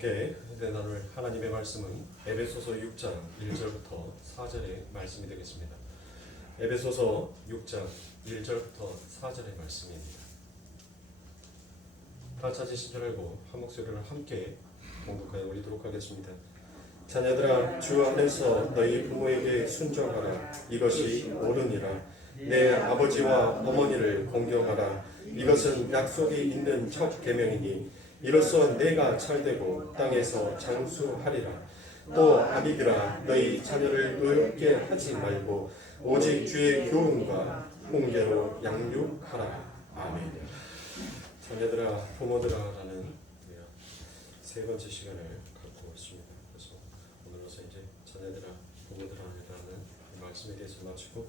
함께 나눌 하나님의 말씀은 에베소서 6장 1절부터 4절의 말씀이 되겠습니다. 에베소서 6장 1절부터 4절의 말씀입니다. 다 찾으신 줄 알고 한 목소리를 함께 동독하여 올리도록 하겠습니다. 자녀들아, 주 안에서 너희 부모에게 순종하라. 이것이 옳으니라. 내 아버지와 어머니를 공경하라. 이것은 약속이 있는 첫 계명이니 이로써 내가 잘되고 땅에서 장수하리라. 또 아비들아, 너희 자녀를 노엽게 하지 말고 오직 주의 교훈과 훈계로 양육하라. 아멘. 자녀들아, 부모들아라는 세 번째 시간을 갖고 있습니다. 그래서 오늘로서 이제 자녀들아, 부모들아라는 말씀에 대해서 마치고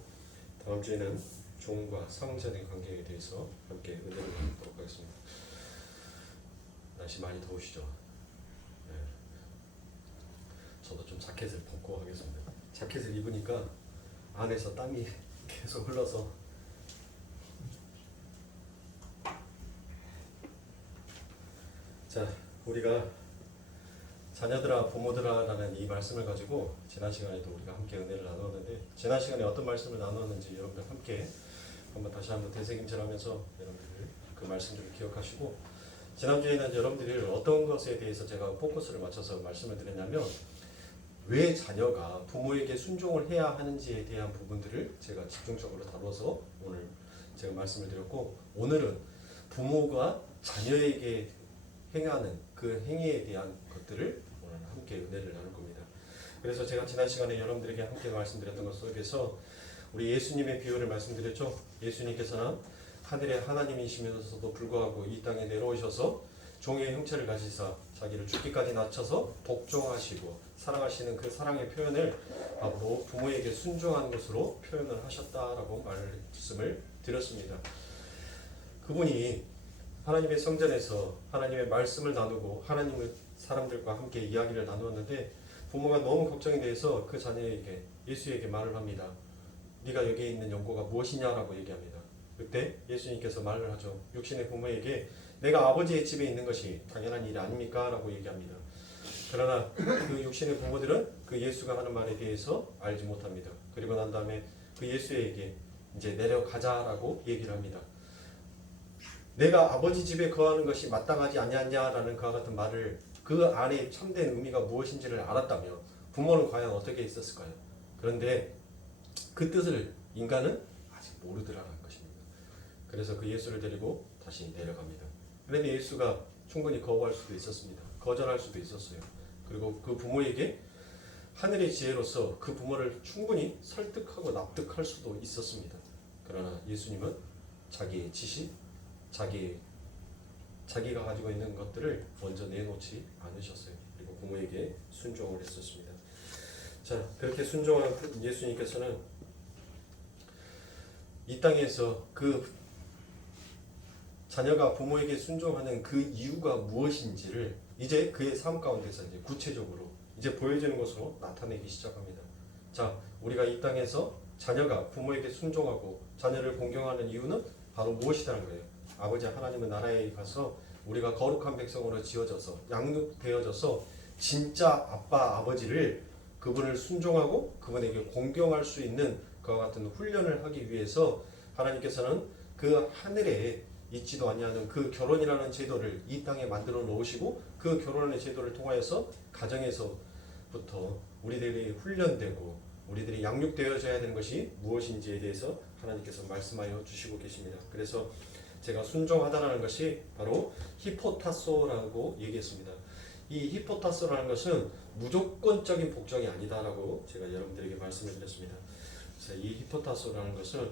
다음 주에는 종과 상호자된 관계에 대해서 함께 은혜를 나누도록 하겠습니다. 날씨 많이 더우시죠? 네. 저도 좀 자켓을 벗고 하겠습니다. 자켓을 입으니까 안에서 땀이 계속 흘러서 자, 우리가 자녀들아 부모들아라는 이 말씀을 가지고 지난 시간에도 우리가 함께 은혜를 나누었는데, 지난 시간에 어떤 말씀을 나누었는지 여러분들 함께 다시 한번 되새김질하면서 여러분들 그 말씀들을 기억하시고, 지난주에는 여러분들이 어떤 것에 대해서 제가 포커스를 맞춰서 말씀을 드렸냐면, 왜 자녀가 부모에게 순종을 해야 하는지에 대한 부분들을 제가 집중적으로 다뤄서 오늘 제가 말씀을 드렸고, 오늘은 부모가 자녀에게 행하는 그 행위에 대한 것들을 오늘 함께 은혜를 나눌 겁니다. 그래서 제가 지난 시간에 여러분들에게 함께 말씀드렸던 것 속에서 우리 예수님의 비유를 말씀드렸죠. 예수님께서는 하늘의 하나님이시면서도 불구하고 이 땅에 내려오셔서 종의 형체를 가지사 자기를 죽기까지 낮춰서 복종하시고 사랑하시는 그 사랑의 표현을 바로 부모에게 순종하는 것으로 표현을 하셨다라고 말씀을 드렸습니다. 그분이 하나님의 성전에서 하나님의 말씀을 나누고 하나님의 사람들과 함께 이야기를 나누었는데, 부모가 너무 걱정이 돼서 그 자녀에게 예수에게 말을 합니다. 네가 여기에 있는 연고가 무엇이냐라고 얘기합니다. 그때 예수님께서 말을 하죠. 육신의 부모에게 내가 아버지의 집에 있는 것이 당연한 일이 아닙니까? 라고 얘기합니다. 그러나 그 육신의 부모들은 그 예수가 하는 말에 대해서 알지 못합니다. 그리고 난 다음에 그 예수에게 이제 내려가자라고 얘기를 합니다. 내가 아버지 집에 거하는 것이 마땅하지 아니하냐라는 그와 같은 말을, 그 안에 참된 의미가 무엇인지를 알았다면 부모는 과연 어떻게 있었을까요? 그런데 그 뜻을 인간은 아직 모르더라는 것입니다. 그래서 그 예수를 데리고 다시 내려갑니다. 그런데 예수가 충분히 거부할 수도 있었습니다. 거절할 수도 있었어요. 그리고 그 부모에게 하늘의 지혜로서 그 부모를 충분히 설득하고 납득할 수도 있었습니다. 그러나 예수님은 자기의 지식, 자기가 가지고 있는 것들을 먼저 내놓지 않으셨어요. 그리고 부모에게 순종을 했었습니다. 자, 그렇게 순종한 예수님께서는 이 땅에서 그 자녀가 부모에게 순종하는 그 이유가 무엇인지를 이제 그의 삶 가운데서 이제 구체적으로 이제 보여지는 것으로 나타내기 시작합니다. 자, 우리가 이 땅에서 자녀가 부모에게 순종하고 자녀를 공경하는 이유는 바로 무엇이라는 거예요. 아버지 하나님의 나라에 가서 우리가 거룩한 백성으로 지어져서 양육되어져서 진짜 아빠 아버지를, 그분을 순종하고 그분에게 공경할 수 있는 그와 같은 훈련을 하기 위해서 하나님께서는 그 하늘에 있지도 아니하는 그 결혼이라는 제도를 이 땅에 만들어 놓으시고, 그 결혼의 제도를 통하여서 가정에서부터 우리들이 훈련되고 우리들이 양육되어져야 되는 것이 무엇인지에 대해서 하나님께서 말씀하여 주시고 계십니다. 그래서 제가 순종하다라는 것이 바로 히포타소라고 얘기했습니다. 이 히포타소라는 것은 무조건적인 복종이 아니다라고 제가 여러분들에게 말씀을 드렸습니다. 그래서 이 히포타소라는 것은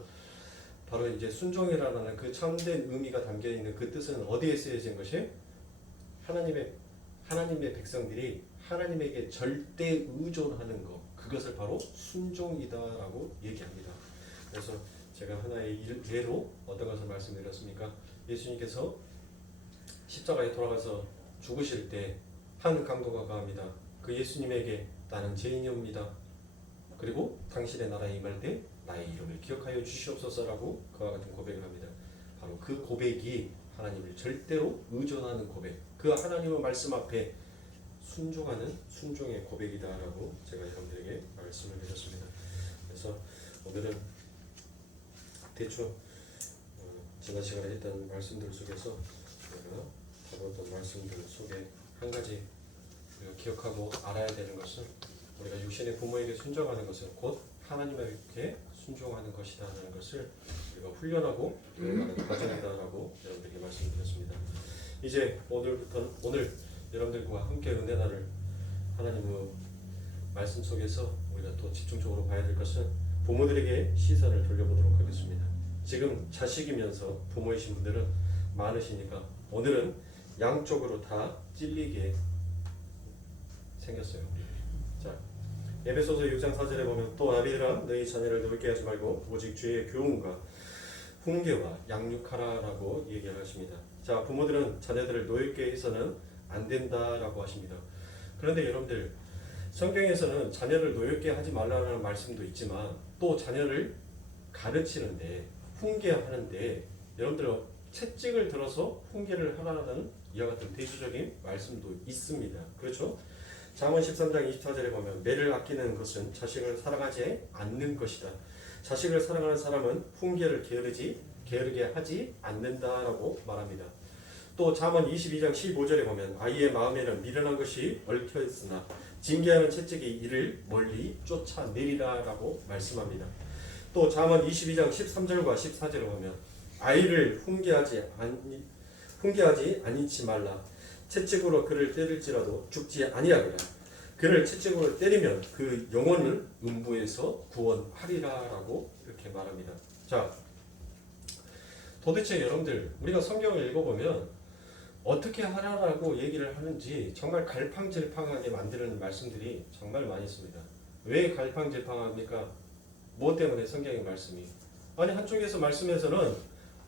바로 이제 순종이라는 그 참된 의미가 담겨 있는 그 뜻은 어디에 쓰여진 것이 하나님의 백성들이 하나님에게 절대 의존하는 것, 그것을 바로 순종이다라고 얘기합니다. 그래서 제가 하나의 예로 어떤 것을 말씀드렸습니까? 예수님께서 십자가에 돌아가서 죽으실 때 한 강도가 가합니다. 그 예수님에게 나는 죄인이옵니다. 그리고 당신의 나라에 임할 때 나의 이름을 기억하여 주시옵소서라고 그와 같은 고백을 합니다. 바로 그 고백이 하나님을 절대로 의존하는 고백, 그 하나님의 말씀 앞에 순종하는 순종의 고백이다라고 제가 여러분들에게 말씀을 드렸습니다. 그래서 오늘은 대충 지난 시간에 했던 말씀들 속에서 우리가 다루었던 말씀들 속에 한 가지 우리가 기억하고 알아야 되는 것은 우리가 육신의 부모에게 순종하는 것은 곧 하나님에게 순종하는 것이라는 것을 우리가 훈련하고 배워가는 과정이다라고 여러분들에게 말씀드렸습니다. 이제 오늘 여러분들과 함께 은혜 나눌 하나님의 말씀 속에서 우리가 또 집중적으로 봐야 될 것은 부모들에게 시선을 돌려보도록 하겠습니다. 지금 자식이면서 부모이신 분들은 많으시니까 오늘은 양쪽으로 다 찔리게 생겼어요. 자, 에베소서 6장 4절에 보면 또 아비들아 너희 자녀를 노엽게 하지 말고 오직 주의 교훈과 훈계와 양육하라라고 얘기를 하십니다. 자, 부모들은 자녀들을 노엽게 해서는 안 된다라고 하십니다. 그런데 여러분들 성경에서는 자녀를 노엽게 하지 말라는 말씀도 있지만 또 자녀를 가르치는데 훈계하는데 여러분들 채찍을 들어서 훈계를 하라는 이와 같은 대조적인 말씀도 있습니다. 그렇죠? 잠언 13장 24절에 보면 매를 아끼는 것은 자식을 사랑하지 않는 것이다. 자식을 사랑하는 사람은 훈계를 게으르게 하지 않는다라고 말합니다. 또 잠언 22장 15절에 보면 아이의 마음에는 미련한 것이 얽혀 있으나 징계하는 채찍이 이를 멀리 쫓아내리라라고 말씀합니다. 또 잠언 22장 13절과 14절에 보면 아이를 훈계하지 아니치 말라. 채찍으로 그를 때릴지라도 죽지 아니하리라. 그를 채찍으로 때리면 그 영혼을 음부에서 구원하리라라고 이렇게 말합니다. 자, 도대체 여러분들 우리가 성경을 읽어보면 어떻게 하라고 얘기를 하는지 정말 갈팡질팡하게 만드는 말씀들이 정말 많이 있습니다. 왜 갈팡질팡합니까? 뭐 때문에 성경의 말씀이? 아니 한쪽에서 말씀에서는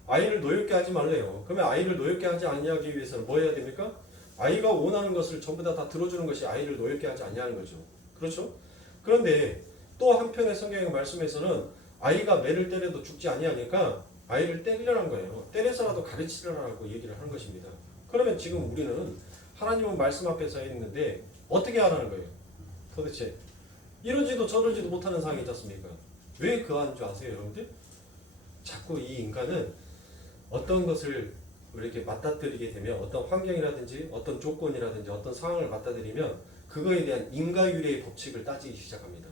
아이를 노엽게 하지 말래요. 그러면 아이를 노엽게 하지 않게 위해서는 뭐 해야 됩니까? 아이가 원하는 것을 전부 다 들어주는 것이 아이를 노엽게 하지 않냐는 거죠. 그렇죠? 그런데 또 한편의 성경의 말씀에서는 아이가 매를 때려도 죽지 아니하니까 아이를 때리라는 거예요. 때려서라도 가르치라고 얘기를 하는 것입니다. 그러면 지금 우리는 하나님은 말씀 앞에 서 있는데 어떻게 하라는 거예요? 도대체 이러지도 저러지도 못하는 상황이 있지 않습니까? 왜 그러한 줄 아세요, 여러분들? 자꾸 이 인간은 어떤 것을 이렇게 맞닥뜨리게 되면 어떤 환경이라든지 어떤 조건이라든지 어떤 상황을 맞닥뜨리면 그거에 대한 인과율의 법칙을 따지기 시작합니다.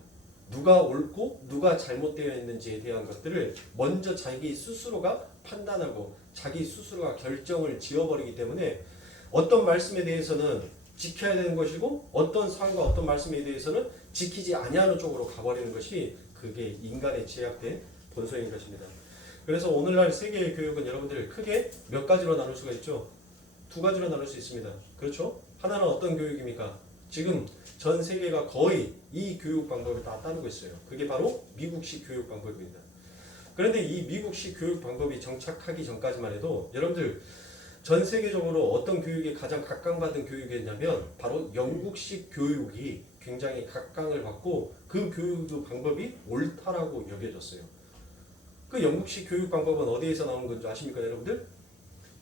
누가 옳고 누가 잘못되어 있는지에 대한 것들을 먼저 자기 스스로가 판단하고 자기 스스로가 결정을 지어버리기 때문에 어떤 말씀에 대해서는 지켜야 되는 것이고 어떤 상황과 어떤 말씀에 대해서는 지키지 아니하는 쪽으로 가버리는 것이 그게 인간의 제약된 본성인 것입니다. 그래서 오늘날 세계의 교육은 여러분들 크게 몇 가지로 나눌 수가 있죠. 두 가지로 나눌 수 있습니다. 그렇죠? 하나는 어떤 교육입니까? 지금 전 세계가 거의 이 교육 방법을 다 따르고 있어요. 그게 바로 미국식 교육 방법입니다. 그런데 이 미국식 교육 방법이 정착하기 전까지만 해도 여러분들 전 세계적으로 어떤 교육이 가장 각광받은 교육이었냐면 바로 영국식 교육이 굉장히 각광을 받고 그 교육 방법이 옳다라고 여겨졌어요. 그 영국식 교육 방법은 어디에서 나온 건지 아십니까, 여러분들?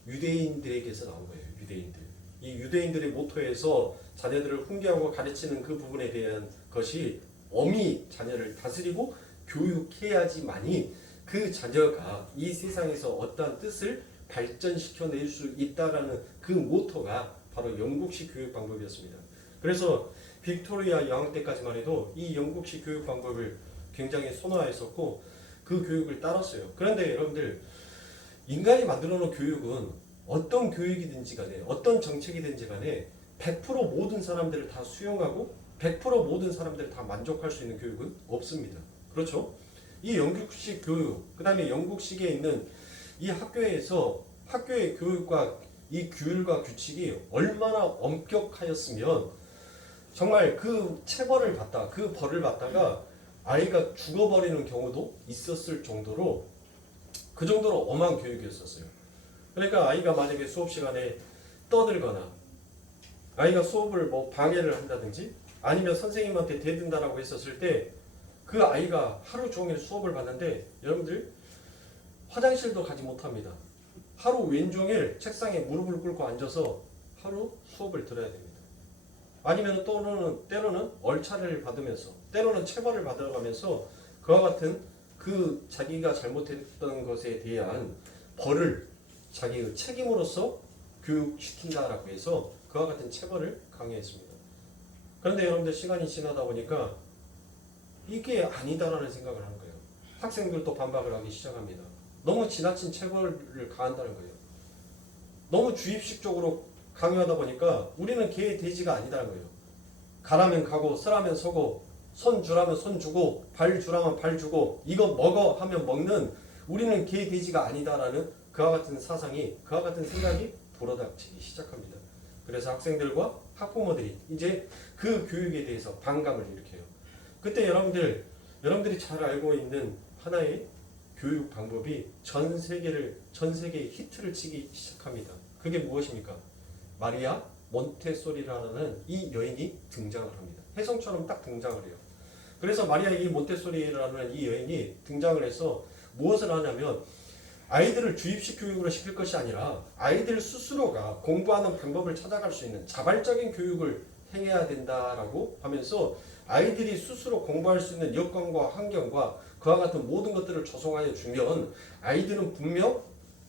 유대인들에게서 나온 거예요. 유대인들. 이 유대인들의 모토에서 자녀들을 훈계하고 가르치는 그 부분에 대한 것이 엄히 자녀를 다스리고 교육해야지만이 그 자녀가 이 세상에서 어떠한 뜻을 발전시켜낼 수 있다라는 그 모토가 바로 영국식 교육 방법이었습니다. 그래서 빅토리아 여왕 때까지만 해도 이 영국식 교육 방법을 굉장히 선호하였었고 그 교육을 따랐어요. 그런데 여러분들 인간이 만들어 놓은 교육은 어떤 교육이든지 간에 어떤 정책이든지 간에 100% 모든 사람들을 다 수용하고 100% 모든 사람들을 다 만족할 수 있는 교육은 없습니다. 그렇죠? 이 영국식 교육, 그 다음에 영국식에 있는 이 학교에서 학교의 교육과 이 규율과 규칙이 얼마나 엄격하였으면 정말 그 체벌을 받다, 그 벌을 받다가 아이가 죽어버리는 경우도 있었을 정도로 그 정도로 엄한 교육이었었어요. 그러니까 아이가 만약에 수업 시간에 떠들거나 아이가 수업을 뭐 방해를 한다든지 아니면 선생님한테 대든다라고 했었을 때 그 아이가 하루 종일 수업을 받는데 여러분들 화장실도 가지 못합니다. 하루 왼종일 책상에 무릎을 꿇고 앉아서 하루 수업을 들어야 됩니다. 아니면 때로는 얼차례를 받으면서 때로는 체벌을 받아가면서 그와 같은 그 자기가 잘못했던 것에 대한 벌을 자기의 책임으로서 교육시킨다라고 해서 그와 같은 체벌을 강요했습니다. 그런데 여러분들 시간이 지나다 보니까 이게 아니다라는 생각을 하는 거예요. 학생들도 반박을 하기 시작합니다. 너무 지나친 체벌을 가한다는 거예요. 너무 주입식적으로 강요하다 보니까 우리는 개의 돼지가 아니다는 거예요. 가라면 가고 서라면 서고 손 주라면 손 주고 발 주라면 발 주고 이거 먹어 하면 먹는 우리는 개의 돼지가 아니다라는 그와 같은 사상이 그와 같은 생각이 불어닥치기 시작합니다. 그래서 학생들과 학부모들이 이제 그 교육에 대해서 반감을 일으켜요. 그때 여러분들이 잘 알고 있는 하나의 교육 방법이 전 세계에 히트를 치기 시작합니다. 그게 무엇입니까? 마리아 몬테소리라는 이 여인이 등장을 합니다. 혜성처럼 딱 등장을 해요. 그래서 마리아 이 몬테소리라는 이 여인이 등장을 해서 무엇을 하냐면 아이들을 주입식 교육으로 시킬 것이 아니라 아이들 스스로가 공부하는 방법을 찾아갈 수 있는 자발적인 교육을 행해야 된다라고 하면서 아이들이 스스로 공부할 수 있는 여건과 환경과 그와 같은 모든 것들을 조성하여 주면 아이들은 분명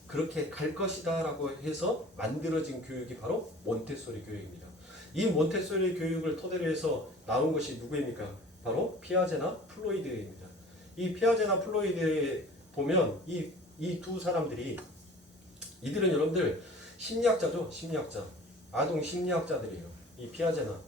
그렇게 갈 것이다 라고 해서 만들어진 교육이 바로 몬테소리 교육입니다. 이 몬테소리 교육을 토대로 해서 나온 것이 누구입니까? 바로 피아제나 플로이드입니다. 이 피아제나 플로이드에 보면 이 두 사람들이 이들은 여러분들 심리학자죠. 심리학자. 아동 심리학자들이에요. 이 피아제나.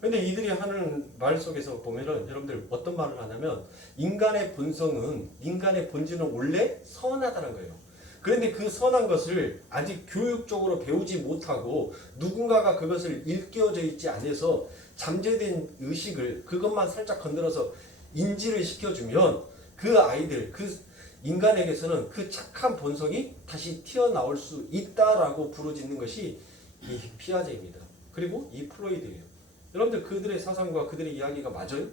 근데 이들이 하는 말 속에서 보면은 여러분들 어떤 말을 하냐면 인간의 본질은 원래 선하다는 거예요. 그런데 그 선한 것을 아직 교육적으로 배우지 못하고 누군가가 그것을 일깨워져 있지 않아서 잠재된 의식을 그것만 살짝 건드려서 인지를 시켜주면 그 아이들, 그 인간에게서는 그 착한 본성이 다시 튀어나올 수 있다라고 부르짖는 것이 이 피아제입니다. 그리고 이 플로이드예요. 여러분들 그들의 사상과 그들의 이야기가 맞아요?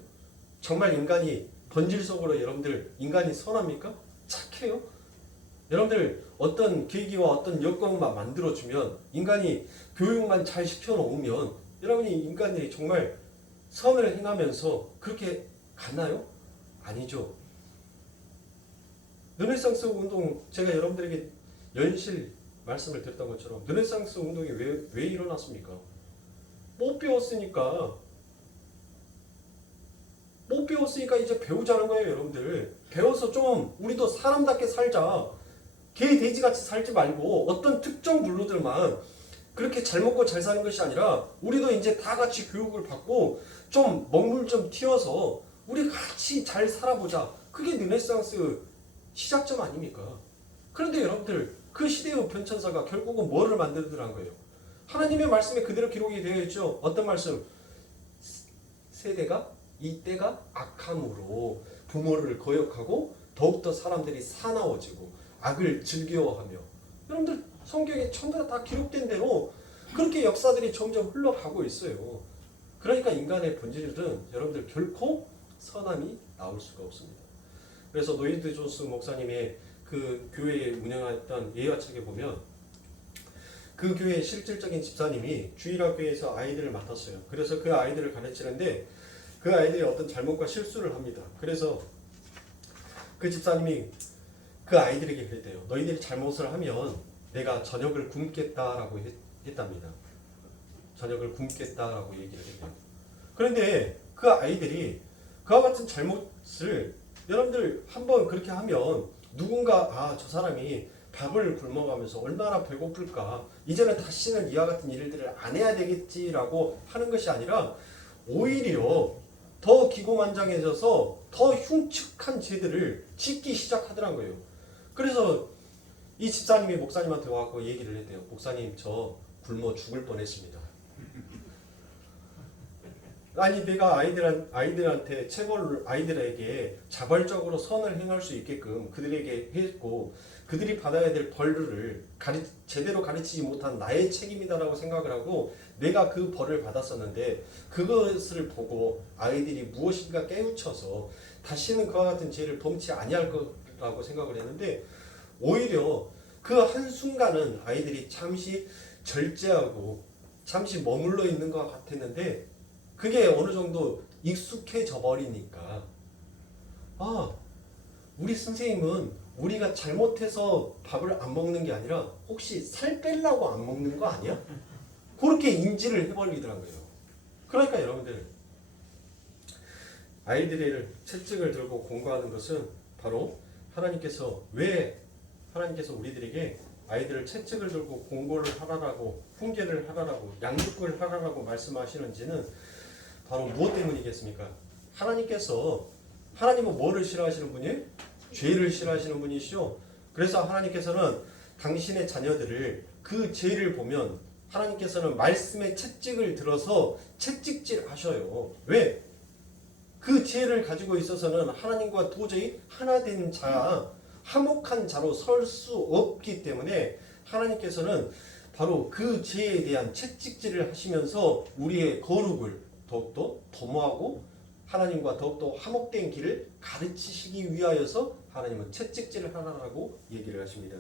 정말 인간이 본질 속으로 여러분들 인간이 선합니까? 착해요? 여러분들 어떤 계기와 어떤 여건만 만들어주면 인간이 교육만 잘 시켜놓으면 여러분이 인간들이 정말 선을 행하면서 그렇게 가나요? 아니죠. 르네상스 운동 제가 여러분들에게 연실 말씀을 드렸던 것처럼 르네상스 운동이 왜 일어났습니까? 못 배웠으니까 이제 배우자는 거예요. 여러분들 배워서 좀 우리도 사람답게 살자. 개 돼지같이 살지 말고 어떤 특정 블루들만 그렇게 잘 먹고 잘 사는 것이 아니라 우리도 이제 다 같이 교육을 받고 좀 먹물 좀 튀어서 우리 같이 잘 살아보자. 그게 르네상스 시작점 아닙니까? 그런데 여러분들 그 시대의 변천사가 결국은 뭐를 만들더란 거예요? 하나님의 말씀에 그대로 기록이 되어 있죠. 어떤 말씀? 세대가 이 때가 악함으로 부모를 거역하고 더욱더 사람들이 사나워지고 악을 즐겨하며 여러분들 성경에 전부 다 기록된 대로 그렇게 역사들이 점점 흘러가고 있어요. 그러니까 인간의 본질은 여러분들 결코 선함이 나올 수가 없습니다. 그래서 노이드 존스 목사님의 그 교회에 운영했던 예화책에 보면 그 교회의 실질적인 집사님이 주일학교에서 아이들을 맡았어요. 그래서 그 아이들을 가르치는데 그 아이들이 어떤 잘못과 실수를 합니다. 그래서 그 집사님이 그 아이들에게 그랬대요. 너희들이 잘못을 하면 내가 저녁을 굶겠다라고 했답니다. 저녁을 굶겠다라고 얘기를 했대요. 그런데 그 아이들이 그와 같은 잘못을 여러분들 한번 그렇게 하면 누군가 저 사람이 밥을 굶어가면서 얼마나 배고플까 이제는 다시는 이와 같은 일들을 안 해야 되겠지라고 하는 것이 아니라 오히려 더 기고만장해져서 더 흉측한 죄들을 짓기 시작하더란 거예요. 그래서 이 집사님이 목사님한테 와서 얘기를 했대요. 목사님 저 굶어 죽을 뻔했습니다. 아니 내가 아이들한테 아이들에게 자발적으로 선을 행할 수 있게끔 그들에게 했고 그들이 받아야 될 벌을 제대로 가르치지 못한 나의 책임이다라고 생각을 하고 내가 그 벌을 받았었는데 그것을 보고 아이들이 무엇인가 깨우쳐서 다시는 그와 같은 죄를 범치 아니할 거라고 생각을 했는데 오히려 그 한순간은 아이들이 잠시 절제하고 잠시 머물러 있는 것 같았는데 그게 어느 정도 익숙해져 버리니까 우리 선생님은 우리가 잘못해서 밥을 안 먹는 게 아니라 혹시 살 빼려고 안 먹는 거 아니야? 그렇게 인지를 해버리더라고요. 그러니까 여러분들 아이들의 채찍을 들고 공부하는 것은 바로 하나님께서 왜 하나님께서 우리들에게 아이들을 채찍을 들고 공부를 하라라고 훈계를 하라라고 양육을 하라라고 말씀하시는지는 바로 무엇 때문이겠습니까? 하나님은 뭐를 싫어하시는 분이에요? 죄를 싫어하시는 분이시죠. 그래서 하나님께서는 당신의 자녀들을 그 죄를 보면 하나님께서는 말씀의 채찍을 들어서 채찍질 하셔요. 왜? 그 죄를 가지고 있어서는 하나님과 도저히 하나된 자, 화목한 자로 설 수 없기 때문에 하나님께서는 바로 그 죄에 대한 채찍질을 하시면서 우리의 거룩을 더욱더 도모하고 하나님과 더욱더 화목된 길을 가르치시기 위하여서 하나님은 채찍질을 하라고 얘기를 하십니다.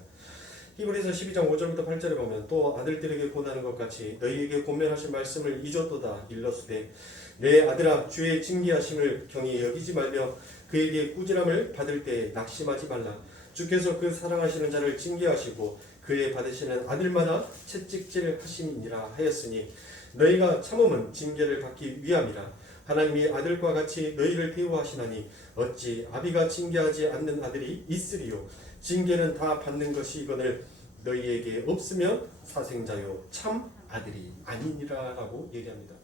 히브리서 12장 5절부터 8절에 보면 또 아들들에게 권하는 것 같이 너희에게 권면하신 말씀을 잊었도다 일러스되 내 아들아 주의 징계하심을 경히 여기지 말며 그에게 꾸지람을 받을 때 낙심하지 말라. 주께서 그 사랑하시는 자를 징계하시고 그의 받으시는 아들마다 채찍질을 하심이니라 하였으니 너희가 참음은 징계를 받기 위함이라. 하나님이 아들과 같이 너희를 대우하시나니 어찌 아비가 징계하지 않는 아들이 있으리요. 징계는 다 받는 것이거늘 너희에게 없으면 사생자요 참 아들이 아니니라 라고 얘기합니다.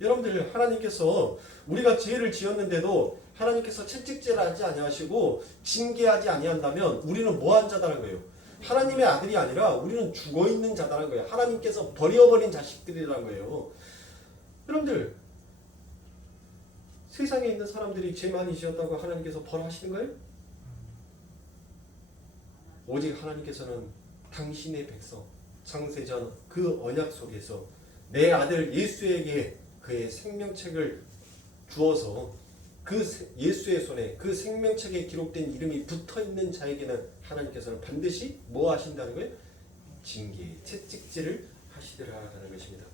여러분들 하나님께서 우리가 죄를 지었는데도 하나님께서 채찍질하지 아니하시고 징계하지 아니한다면 우리는 뭐한 자다는 거예요? 하나님의 아들이 아니라 우리는 죽어있는 자다는 거예요. 하나님께서 버려버린 자식들이라는 거예요. 여러분들 세상에 있는 사람들이 죄 많이 지었다고 하나님께서 벌하시는 거예요? 오직 하나님께서는 당신의 백성 창세전 그 언약 속에서 내 아들 예수에게 그의 생명책을 주어서 그 예수의 손에 그 생명책에 기록된 이름이 붙어있는 자에게는 하나님께서는 반드시 뭐 하신다는 거예요? 징계, 채찍질을 하시더라라는 것입니다.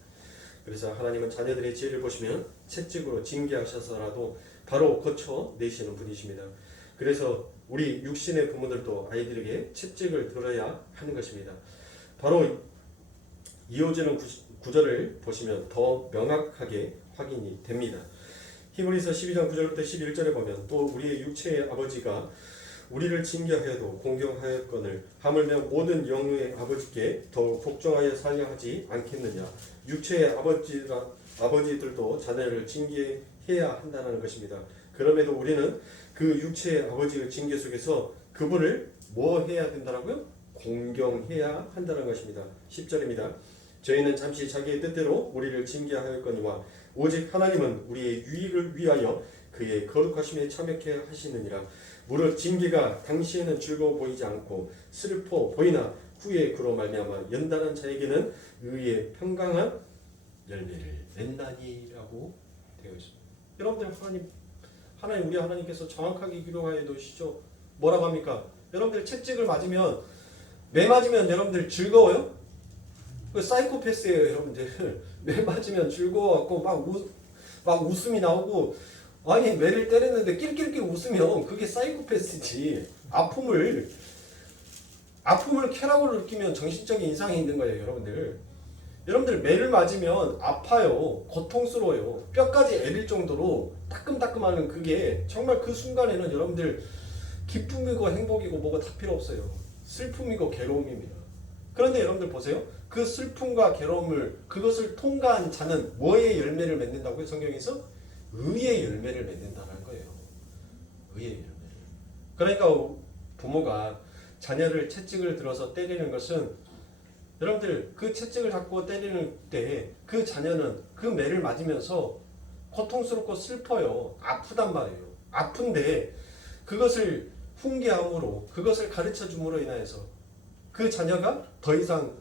그래서 하나님은 자녀들의 죄를 보시면 채찍으로 징계하셔서라도 바로 고쳐내시는 분이십니다. 그래서 우리 육신의 부모들도 아이들에게 채찍을 들어야 하는 것입니다. 바로 이어지는 구절을 보시면 더 명확하게 확인이 됩니다. 히브리서 12장 9절부터 11절에 보면 또 우리의 육체의 아버지가 우리를 징계하여도 공경하였거늘 하물며 모든 영의 아버지께 더욱 복종하여 살려 하지 않겠느냐. 육체의 아버지들도 자녀를 징계해야 한다는 것입니다. 그럼에도 우리는 그 육체의 아버지의 징계 속에서 그분을 뭐 해야 된다고요? 공경해야 한다는 것입니다. 10절입니다. 저희는 잠시 자기의 뜻대로 우리를 징계하였거니와 오직 하나님은 우리의 유익을 위하여 그의 거룩하심에 참여케 하시느니라. 무릇 징계가 당시에는 즐거워 보이지 않고 슬퍼 보이나 후에 그로 말미암아 연단한 자에게는 의의 평강한 열매를 낸다니라고 되어 있습니다. 여러분들 하나님 우리 하나님께서 정확하게 기록하여 놓으시죠. 뭐라고 합니까? 여러분들 채찍을 맞으면 매 맞으면 여러분들 즐거워요? 그 사이코패스예요, 여러분들. 매 맞으면 즐거워갖고 막 웃음이 나오고 아니 매를 때렸는데 낄낄낄 웃으면 그게 사이코패스지. 아픔을 쾌락으로 느끼면 정신적인 이상이 있는 거예요, 여러분들. 여러분들 매를 맞으면 아파요, 고통스러워요, 뼈까지 애릴 정도로 따끔따끔하는 그게 정말 그 순간에는 여러분들 기쁨이고 행복이고 뭐가 다 필요 없어요. 슬픔이고 괴로움입니다. 그런데 여러분들 보세요. 그 슬픔과 괴로움을 그것을 통과한 자는 뭐의 열매를 맺는다고요? 성경에서 의의 열매를 맺는다는 거예요. 의의 열매를. 그러니까 부모가 자녀를 채찍을 들어서 때리는 것은 여러분들 그 채찍을 잡고 때리는 때 그 자녀는 그 매를 맞으면서 고통스럽고 슬퍼요. 아프단 말이에요. 아픈데 그것을 훈계함으로 그것을 가르쳐 줌으로 인하여서 그 자녀가 더 이상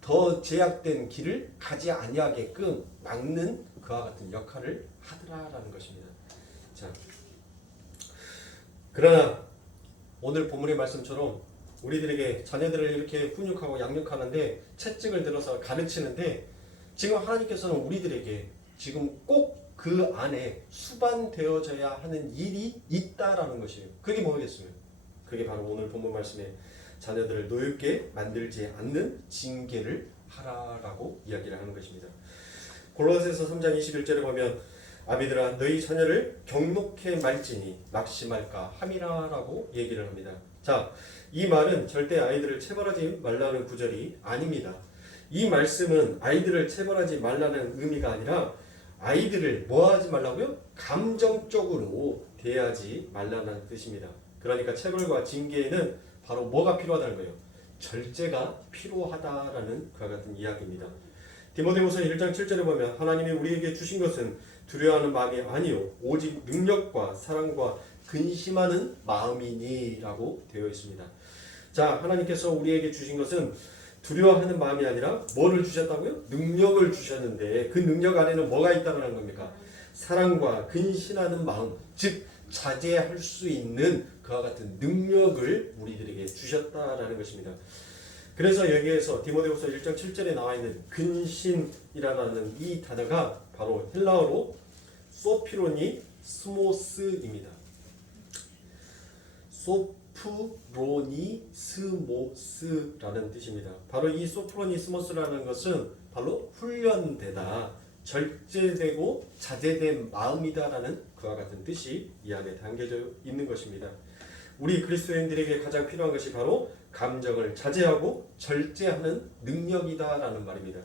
더 제약된 길을 가지 아니하게끔 막는 그와 같은 역할을 하더라라는 것입니다. 자, 그러나 오늘 본문의 말씀처럼 우리들에게 자녀들을 이렇게 훈육하고 양육하는데 채찍을 들어서 가르치는데 지금 하나님께서는 우리들에게 지금 꼭 그 안에 수반되어져야 하는 일이 있다라는 것이에요. 그게 뭐겠어요? 그게 바로 오늘 본문 말씀에 자녀들을 노엽게 만들지 않는 징계를 하라라고 이야기를 하는 것입니다. 골로새서 3장 21절에 보면 아비들아 너희 자녀를 경록해 말지니 낙심할까 함이라라고 얘기를 합니다. 자, 이 말은 절대 아이들을 체벌하지 말라는 구절이 아닙니다. 이 말씀은 아이들을 체벌하지 말라는 의미가 아니라 아이들을 뭐 하지 말라고요? 감정적으로 대하지 말라는 뜻입니다. 그러니까 체벌과 징계에는 바로 뭐가 필요하다는 거예요? 절제가 필요하다라는 그와 같은 이야기입니다. 디모데후서 1장 7절에 보면 하나님이 우리에게 주신 것은 두려워하는 마음이 아니요 오직 능력과 사랑과 근심하는 마음이니라고 되어 있습니다. 자, 하나님께서 우리에게 주신 것은 두려워하는 마음이 아니라 뭐를 주셨다고요? 능력을 주셨는데 그 능력 안에는 뭐가 있다는 겁니까? 사랑과 근신하는 마음, 즉 자제할 수 있는 그와 같은 능력을 우리들에게 주셨다라는 것입니다. 그래서 여기에서 디모데후서 1장 7절에 나와 있는 근신이라는 이 단어가 바로 헬라어로 소피로니 스모스입니다. 소프로니스모스라는 뜻입니다. 바로 이 소프로니스모스라는 것은 바로 훈련되다, 절제되고 자제된 마음이다라는 그와 같은 뜻이 이 안에 담겨져 있는 것입니다. 우리 그리스도인들에게 가장 필요한 것이 바로 감정을 자제하고 절제하는 능력이다라는 말입니다.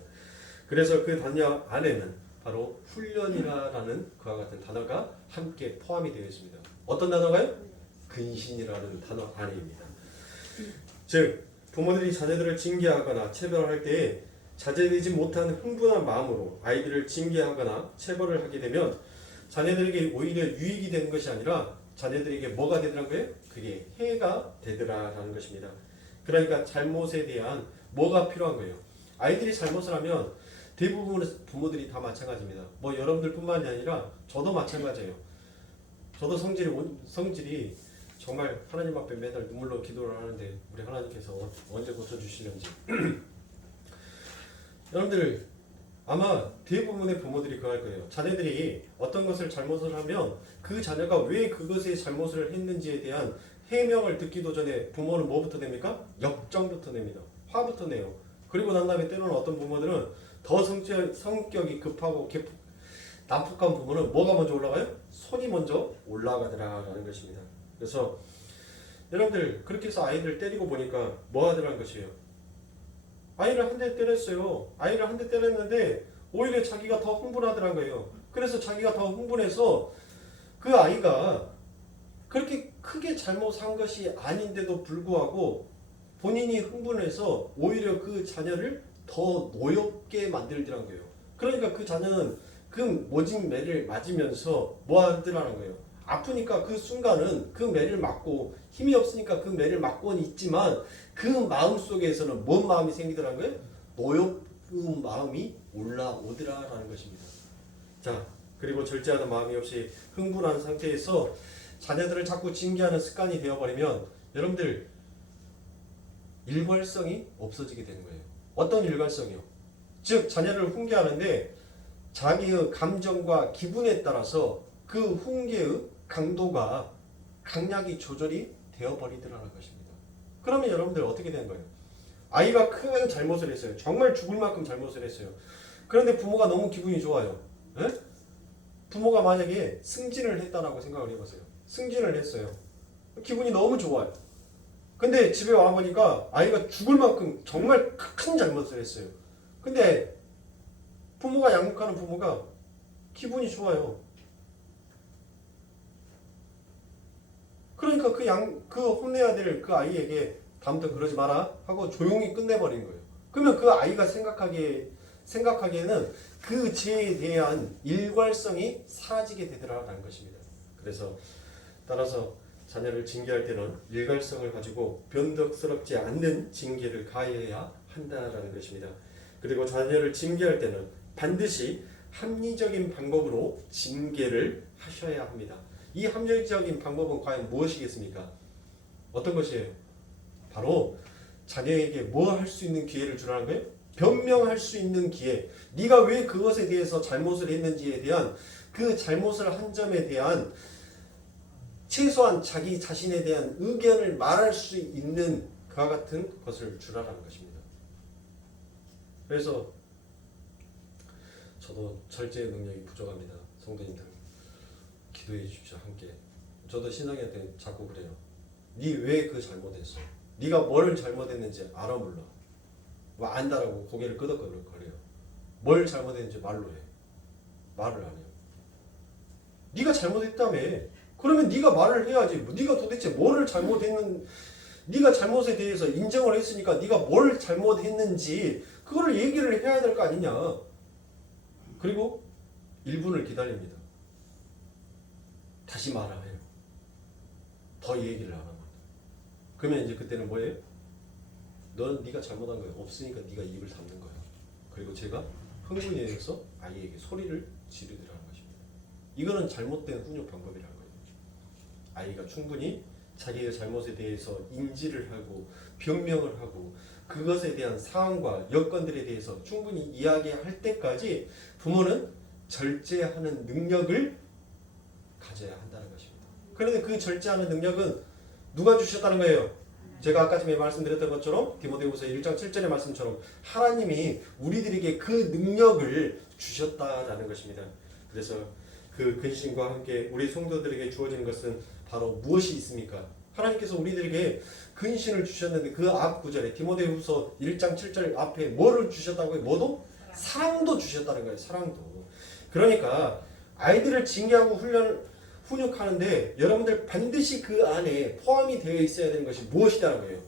그래서 그 단어 안에는 바로 훈련이라는 그와 같은 단어가 함께 포함이 되어 있습니다. 어떤 단어가요? 근신이라는 단어 안에입니다. 즉 부모들이 자녀들을 징계하거나 체벌할 때에 자제되지 못한 흥분한 마음으로 아이들을 징계하거나 체벌을 하게 되면 자녀들에게 오히려 유익이 되는 것이 아니라 자녀들에게 뭐가 되더란 거예요? 그게 해가 되더라라는 것입니다. 그러니까 잘못에 대한 뭐가 필요한 거예요? 아이들이 잘못을 하면 대부분의 부모들이 다 마찬가지입니다. 뭐 여러분들뿐만이 아니라 저도 마찬가지예요. 저도 성질이 정말 하나님 앞에 매달 눈물로 기도를 하는데 우리 하나님께서 언제 고쳐주시는지 여러분들 아마 대부분의 부모들이 그럴 거예요. 자녀들이 어떤 것을 잘못을 하면 그 자녀가 왜 그것에 잘못을 했는지에 대한 해명을 듣기도 전에 부모는 뭐부터 냅니까? 역정부터 냅니다. 화부터 내요. 그리고 난 다음에 때로는 어떤 부모들은 더 성격이 급하고 난폭한 부모는 뭐가 먼저 올라가요? 손이 먼저 올라가더라라는 것입니다. 그래서 여러분들 그렇게 해서 아이들 때리고 보니까 뭐 하더라는 것이에요? 아이를 한 대 때렸어요. 아이를 한 대 때렸는데 오히려 자기가 더 흥분하더란 거예요. 그래서 자기가 더 흥분해서 그 아이가 그렇게 크게 잘못한 것이 아닌데도 불구하고 본인이 흥분해서 오히려 그 자녀를 더 노엽게 만들더란 거예요. 그러니까 그 자녀는 그 모진 매를 맞으면서 뭐 하더라는 거예요. 아프니까 그 순간은 그 매를 맞고 힘이 없으니까 그 매를 맞고는 있지만 그 마음 속에서는 뭔 마음이 생기더라는 거예요? 노엽은 마음이 올라오더라라는 것입니다. 자, 그리고 절제하는 마음이 없이 흥분한 상태에서 자녀들을 자꾸 징계하는 습관이 되어버리면 여러분들 일관성이 없어지게 되는 거예요. 어떤 일관성이요? 즉 자녀를 훈계하는데 자기의 감정과 기분에 따라서 그 훈계의 강도가 강약이 조절이 되어버리더라는 것입니다. 그러면 여러분들 어떻게 되는 거예요? 아이가 큰 잘못을 했어요. 정말 죽을 만큼 잘못을 했어요. 그런데 부모가 너무 기분이 좋아요. 에? 부모가 만약에 승진을 했다라고 생각을 해보세요. 승진을 했어요. 기분이 너무 좋아요. 근데 집에 와보니까 아이가 죽을 만큼 정말 큰 잘못을 했어요. 근데 부모가 양육하는 부모가 기분이 좋아요. 그러니까 그 혼내야 될 그 아이에게 다음부터 그러지 마라 하고 조용히 끝내버린 거예요. 그러면 그 아이가 생각하기에는 그 죄에 대한 일관성이 사라지게 되더라라는 것입니다. 그래서 따라서 자녀를 징계할 때는 일관성을 가지고 변덕스럽지 않는 징계를 가해야 한다라는 것입니다. 그리고 자녀를 징계할 때는 반드시 합리적인 방법으로 징계를 하셔야 합니다. 이 합리적인 방법은 과연 무엇이겠습니까? 어떤 것이에요? 바로 자녀에게 뭐 할 수 있는 기회를 주라는 거예요? 변명할 수 있는 기회, 네가 왜 그것에 대해서 잘못을 했는지에 대한 그 잘못을 한 점에 대한 최소한 자기 자신에 대한 의견을 말할 수 있는 그와 같은 것을 주라라는 것입니다. 그래서 저도 절제의 능력이 부족합니다. 성도님들 기도해 주십시오. 함께. 저도 신앙이한테 자꾸 그래요. 네 왜 그 잘못했어? 네가 뭘 잘못했는지 알아 몰라. 뭐 안다라고 고개를 끄덕거려요. 뭘 잘못했는지 말로 해. 말을 안 해요. 네가 잘못했다며. 그러면 네가 말을 해야지. 네가 도대체 뭐를 잘못했는, 네가 잘못에 대해서 인정을 했으니까 네가 뭘 잘못했는지 그거를 얘기를 해야 될 거 아니냐. 그리고 1분을 기다립니다. 다시 말하래요. 더 얘기를 안 하면. 그러면 이제 그때는 뭐예요? 너는 네가 잘못한 거야. 없으니까 네가 입을 닫는 거야. 그리고 제가 흥분에 의해서 아이에게 소리를 지르더라는 것입니다. 이거는 잘못된 훈육 방법이라는 거예요. 아이가 충분히 자기의 잘못에 대해서 인지를 하고 변명을 하고 그것에 대한 상황과 여건들에 대해서 충분히 이야기할 때까지 부모는 절제하는 능력을 가져야 한다는 것입니다. 그런데 그 절제하는 능력은 누가 주셨다는 거예요? 제가 아까 전에 말씀드렸던 것처럼 디모데후서 1장 7절의 말씀처럼 하나님이 우리들에게 그 능력을 주셨다라는 것입니다. 그래서 그 근신과 함께 우리 성도들에게 주어지는 것은 바로 무엇이 있습니까? 하나님께서 우리들에게 근신을 주셨는데 그 앞 구절에 디모데후서 1장 7절 앞에 뭐를 주셨다고요? 뭐도? 사랑도 주셨다는 거예요. 사랑도. 그러니까 아이들을 징계하고 훈육하는데 여러분들 반드시 그 안에 포함이 되어 있어야 되는 것이 무엇이라는 거예요?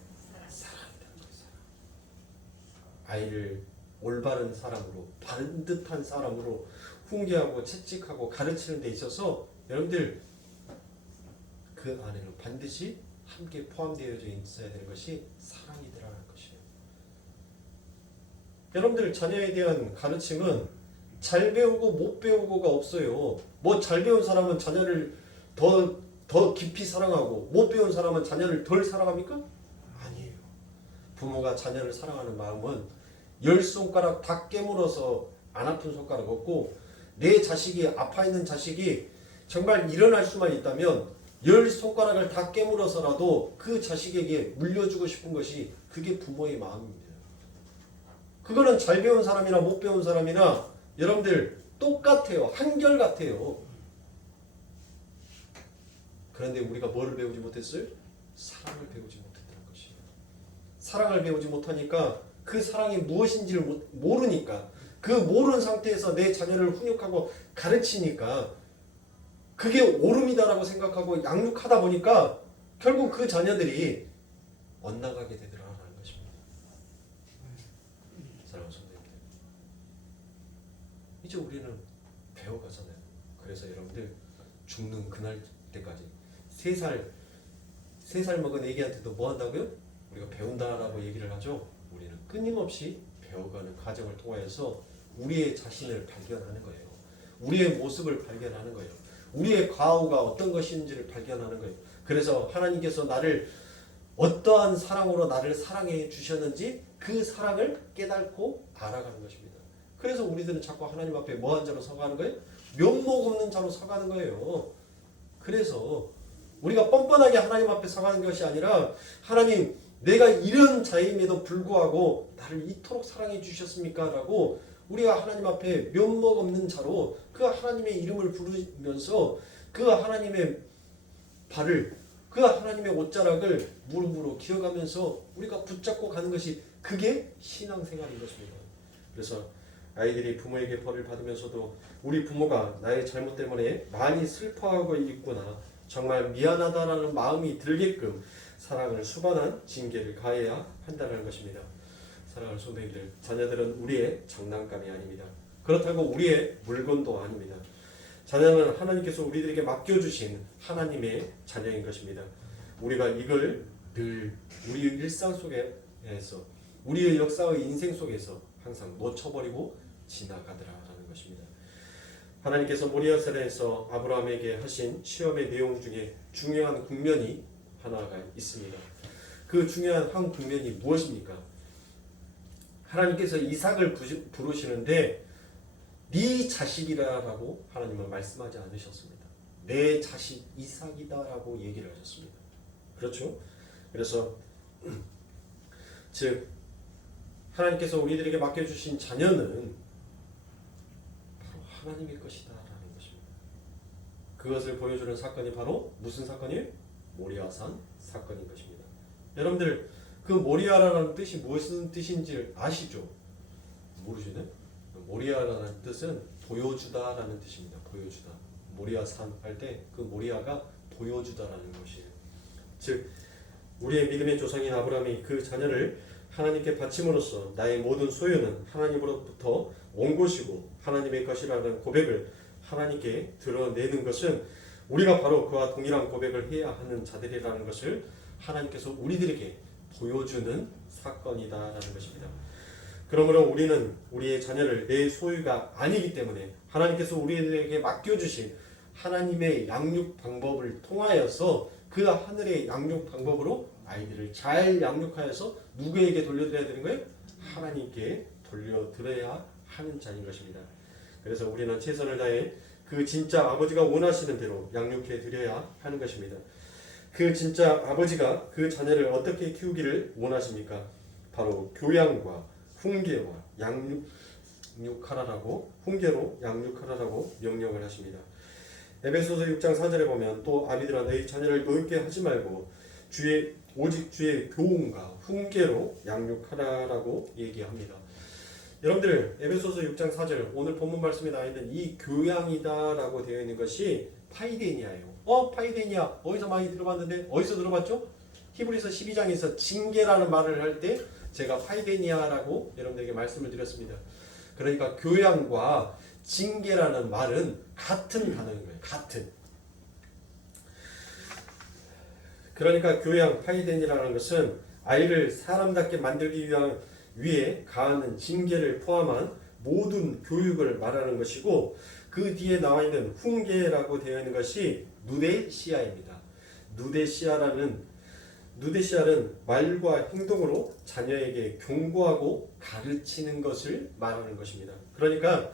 사랑이라는 거예요. 아이를 올바른 사람으로, 반듯한 사람으로 훈계하고 채찍하고 가르치는 데 있어서 여러분들 그 안에는 반드시 함께 포함되어져 있어야 되는 것이 사랑이라는 것이에요. 여러분들 자녀에 대한 가르침은 잘 배우고 못 배우고가 없어요. 뭐 잘 배운 사람은 자녀를 더 깊이 사랑하고 못 배운 사람은 자녀를 덜 사랑합니까? 아니에요. 부모가 자녀를 사랑하는 마음은 10손가락 다 깨물어서 안 아픈 손가락 없고 내 자식이 아파 있는 자식이 정말 일어날 수만 있다면 10손가락을 다 깨물어서라도 그 자식에게 물려주고 싶은 것이 그게 부모의 마음입니다. 그거는 잘 배운 사람이나 못 배운 사람이나 여러분들 똑같아요. 한결같아요. 그런데 우리가 뭐를 배우지 못했어요? 사랑을 배우지 못했다는 것이에요. 사랑을 배우지 못하니까 그 사랑이 무엇인지를 모르니까 그 모르는 상태에서 내 자녀를 훈육하고 가르치니까 그게 옳음이다라고 생각하고 양육하다 보니까 결국 그 자녀들이 엇나가게 되더라라는 것입니다. 사랑하는 성도님들, 이제 우리는 배워가잖아요. 그래서 여러분들 죽는 그날 때까지 3살 먹은 애기한테도 뭐 한다고요? 우리가 배운다라고 얘기를 하죠. 우리는 끊임없이 배워가는 과정을 통하여서 우리의 자신을 발견하는 거예요. 우리의 모습을 발견하는 거예요. 우리의 과오가 어떤 것인지를 발견하는 거예요. 그래서 하나님께서 나를 어떠한 사랑으로 나를 사랑해 주셨는지 그 사랑을 깨닫고 알아가는 것입니다. 그래서 우리들은 자꾸 하나님 앞에 뭐한 자로 서가는 거예요? 면목 없는 자로 서가는 거예요. 그래서 우리가 뻔뻔하게 하나님 앞에 서가는 것이 아니라 하나님 내가 이런 자임에도 불구하고 나를 이토록 사랑해 주셨습니까? 라고 우리가 하나님 앞에 면목 없는 자로 그 하나님의 이름을 부르면서 그 하나님의 발을 그 하나님의 옷자락을 무릎으로 기어가면서 우리가 붙잡고 가는 것이 그게 신앙생활인 것입니다. 그래서 아이들이 부모에게 벌을 받으면서도 우리 부모가 나의 잘못 때문에 많이 슬퍼하고 있구나, 정말 미안하다라는 마음이 들게끔 사랑을 수반한 징계를 가해야 한다는 것입니다. 사랑하는 성도님들, 자녀들은 우리의 장난감이 아닙니다. 그렇다고 우리의 물건도 아닙니다. 자녀는 하나님께서 우리들에게 맡겨주신 하나님의 자녀인 것입니다. 우리가 이걸 늘 우리의 일상 속에서 우리의 역사의 인생 속에서 항상 놓쳐버리고 지나가더라라는 것입니다. 하나님께서 모리아산에서 아브라함에게 하신 시험의 내용 중에 중요한 국면이 하나가 있습니다. 그 중요한 한 국면이 무엇입니까? 하나님께서 이삭을 부르시는데 네 자식이라고 하나님은 말씀하지 않으셨습니다. 내 자식 이삭이다라고 얘기를 하셨습니다. 그렇죠? 그래서 즉 하나님께서 우리들에게 맡겨주신 자녀는 바로 하나님의 것이다라는 것입니다. 그것을 보여주는 사건이 바로 무슨 사건이에요? 모리아산 사건인 것입니다. 여러분들 그 모리아라는 뜻이 무슨 뜻인지 아시죠? 모르시네? 모리아라는 뜻은 보여주다라는 뜻입니다. 보여주다. 모리아산 할 때 그 모리아가 보여주다라는 것이에요. 즉 우리의 믿음의 조상인 아브라함이 그 자녀를 하나님께 바침으로써 나의 모든 소유는 하나님으로부터 온 것이고 하나님의 것이라는 고백을 하나님께 드러내는 것은 우리가 바로 그와 동일한 고백을 해야 하는 자들이라는 것을 하나님께서 우리들에게 보여주는 사건이다라는 것입니다. 그러므로 우리는 우리의 자녀를 내 소유가 아니기 때문에 하나님께서 우리들에게 맡겨주신 하나님의 양육 방법을 통하여서 그 하늘의 양육 방법으로 아이들을 잘 양육하여서 누구에게 돌려드려야 되는 거예요? 하나님께 돌려드려야 하는 자인 것입니다. 그래서 우리는 최선을 다해 그 진짜 아버지가 원하시는 대로 양육해 드려야 하는 것입니다. 그 진짜 아버지가 그 자녀를 어떻게 키우기를 원하십니까? 바로 교양과 훈계와 양육하라라고 훈계로 양육하라라고 명령을 하십니다. 에베소서 6장 4절에 보면 또 아비들아 너희 자녀를 노엽게 하지 말고 오직 주의 교훈과 훈계로 양육하라라고 얘기합니다. 여러분들 에베소서 6장 4절 오늘 본문 말씀에 나와 있는 이 교양이다라고 되어 있는 것이 파이데니아예요. 파이데니아 어디서 많이 들어봤는데 어디서 들어봤죠? 히브리서 12장에서 징계라는 말을 할 때 제가 파이데니아라고 여러분들에게 말씀을 드렸습니다. 그러니까 교양과 징계라는 말은 같은 단어인 거예요. 같은. 그러니까 교양, 파이덴이라는 것은 아이를 사람답게 만들기 위해 가하는 징계를 포함한 모든 교육을 말하는 것이고 그 뒤에 나와 있는 훈계라고 되어 있는 것이 누데시아입니다. 누데시아는 말과 행동으로 자녀에게 경고하고 가르치는 것을 말하는 것입니다. 그러니까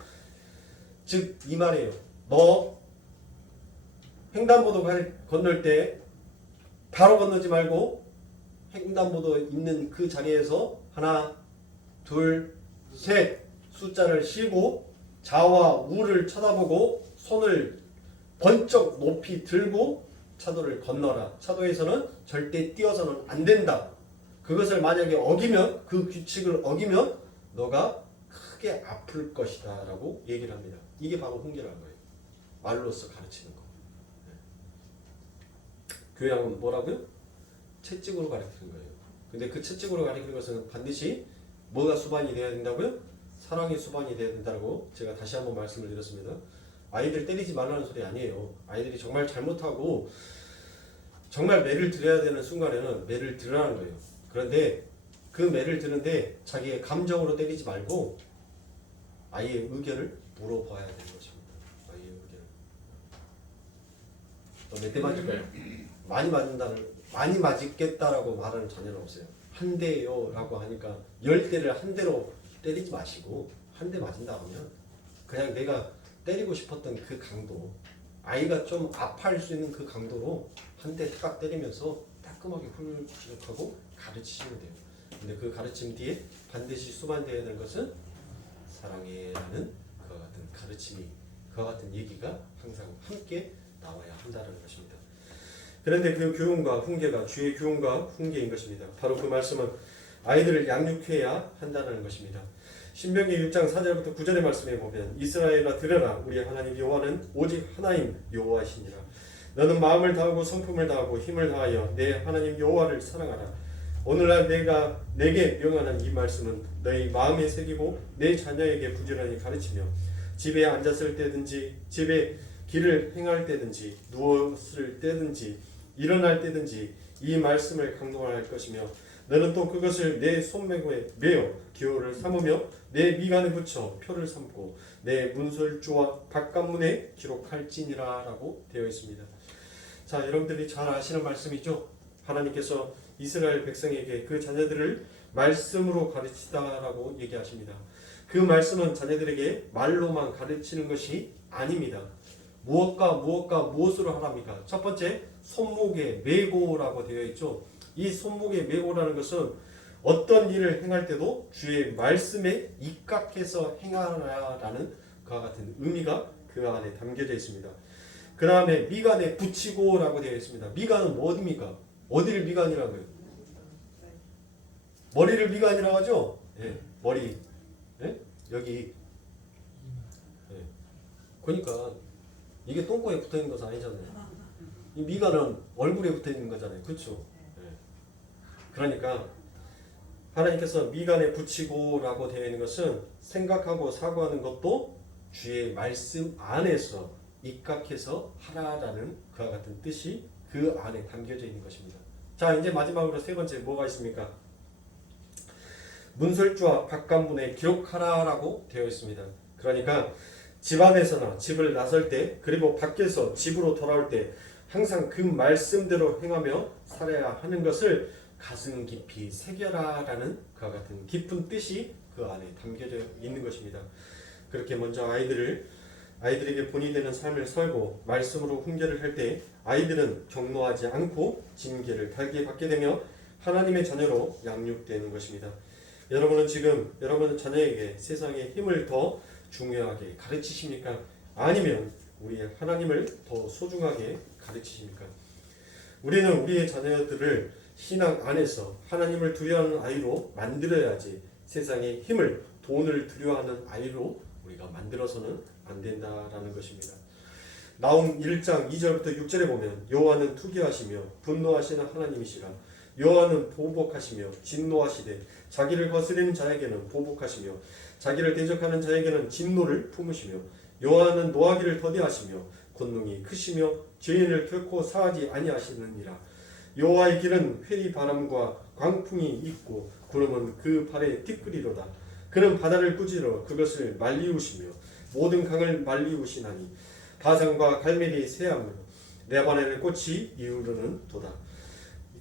즉 이 말이에요. 너 횡단보도 건널 때 바로 건너지 말고 횡단보도 있는 그 자리에서 하나, 둘, 셋 숫자를 쉬고 좌와 우를 쳐다보고 손을 번쩍 높이 들고 차도를 건너라. 차도에서는 절대 뛰어서는 안 된다. 그것을 만약에 어기면 그 규칙을 어기면 너가 크게 아플 것이다 라고 얘기를 합니다. 이게 바로 훈계라는 거예요. 말로써 가르치는 거. 교양은 뭐라고요? 채찍으로 가르치는 거예요. 근데 그 채찍으로 가르치는 것은 반드시 뭐가 수반이 되어야 된다고요? 사랑이 수반이 되어야 된다고 제가 다시 한번 말씀을 드렸습니다. 아이들 때리지 말라는 소리 아니에요. 아이들이 정말 잘못하고 정말 매를 들여야 되는 순간에는 매를 들으라는 거예요. 그런데 그 매를 드는데 자기의 감정으로 때리지 말고 아이의 의견을 물어봐야 되는 것입니다. 아이의 의견을. 너 몇 대 맞을 거야? 많이 맞겠다라고 말하는 자녀는 없어요. 한 대요라고 하니까 10대를 한 대로 때리지 마시고 한 대 맞은다 하면 그냥 내가 때리고 싶었던 그 강도, 아이가 좀 아파할 수 있는 그 강도로 한 대 딱 때리면서 따끔하게 훈육하고 가르치시면 돼요. 근데 그 가르침 뒤에 반드시 수반되어야 되는 것은 사랑해라는 그와 같은 가르침이, 그와 같은 얘기가 항상 함께 나와야 한다는 것입니다. 그런데 그 교훈과 훈계가 주의 교훈과 훈계인 것입니다. 바로 그 말씀은 아이들을 양육해야 한다는 것입니다. 신명기 6장 4절부터 9절의 말씀에 보면 이스라엘아 들으라 우리 하나님 여호와는 오직 하나님 여호와시니라. 너는 마음을 다하고 성품을 다하고 힘을 다하여 내 하나님 여호와를 사랑하라. 오늘날 내가 내게 명하는 이 말씀은 너희 마음에 새기고 내 자녀에게 부지런히 가르치며 집에 앉았을 때든지 집에 길을 행할 때든지 누웠을 때든지 일어날 때든지 이 말씀을 강론할 것이며 너는 또 그것을 내 손목에 매어 기호를 삼으며 내 미간에 붙여 표를 삼고 내 문설주와 바깥문에 기록할지니라 라고 되어 있습니다. 자, 여러분들이 잘 아시는 말씀이죠. 하나님께서 이스라엘 백성에게 그 자녀들을 말씀으로 가르치다라고 얘기하십니다. 그 말씀은 자녀들에게 말로만 가르치는 것이 아닙니다. 무엇과 무엇으로 하랍니까? 첫 번째, 손목에 메고라고 되어 있죠. 이 손목에 메고라는 것은 어떤 일을 행할 때도 주의 말씀에 입각해서 행하라라는 그와 같은 의미가 그 안에 담겨져 있습니다. 그 다음에 미간에 붙이고라고 되어 있습니다. 미간은 어디입니까? 어디를 미간이라고 해요? 머리를 미간이라고 하죠? 예, 머리. 예? 여기. 예. 그러니까 이게 똥꼬에 붙어 있는 것은 아니잖아요. 이 미간은 얼굴에 붙어 있는 거잖아요. 그렇죠? 예. 그러니까 하나님께서 미간에 붙이고라고 되어 있는 것은 생각하고 사고하는 것도 주의 말씀 안에서 입각해서 하라라는 그와 같은 뜻이 그 안에 담겨져 있는 것입니다. 자, 이제 마지막으로 세 번째 뭐가 있습니까? 문설주와 바깥문에 기록하라라고 되어 있습니다. 그러니까 집 안에서나 집을 나설 때 그리고 밖에서 집으로 돌아올 때 항상 그 말씀대로 행하며 살아야 하는 것을 가슴 깊이 새겨라라는 그와 같은 깊은 뜻이 그 안에 담겨져 있는 것입니다. 그렇게 먼저 아이들에게 본이 되는 삶을 살고 말씀으로 훈계를 할 때 아이들은 경노하지 않고 징계를 달게 받게 되며 하나님의 자녀로 양육되는 것입니다. 여러분은 지금 여러분 자녀에게 세상의 힘을 더 중요하게 가르치십니까? 아니면 우리 하나님을 더 소중하게 가르치십니까? 우리는 우리의 자녀들을 신앙 안에서 하나님을 두려워하는 아이로 만들어야지 세상의 힘을 돈을 두려워하는 아이로 우리가 만들어서는 안 된다라는 것입니다. 나움 1장 2절부터 6절에 보면 여호와는 투기하시며 분노하시는 하나님이시라. 여호와는 보복하시며 진노하시되 자기를 거스리는 자에게는 보복하시며 자기를 대적하는 자에게는 진노를 품으시며 여호와는 노하기를 더디하시며 권능이 크시며 죄인을 결코 사하지 아니하시느니라. 여호와의 길은 회의 바람과 광풍이 있고 구름은 그 발에 티끌이로다. 그는 바다를 꾸짖어 그것을 말리우시며 모든 강을 말리우시나니 바산과 갈멜이 새하며 레바논의 꽃이 이르르는 도다.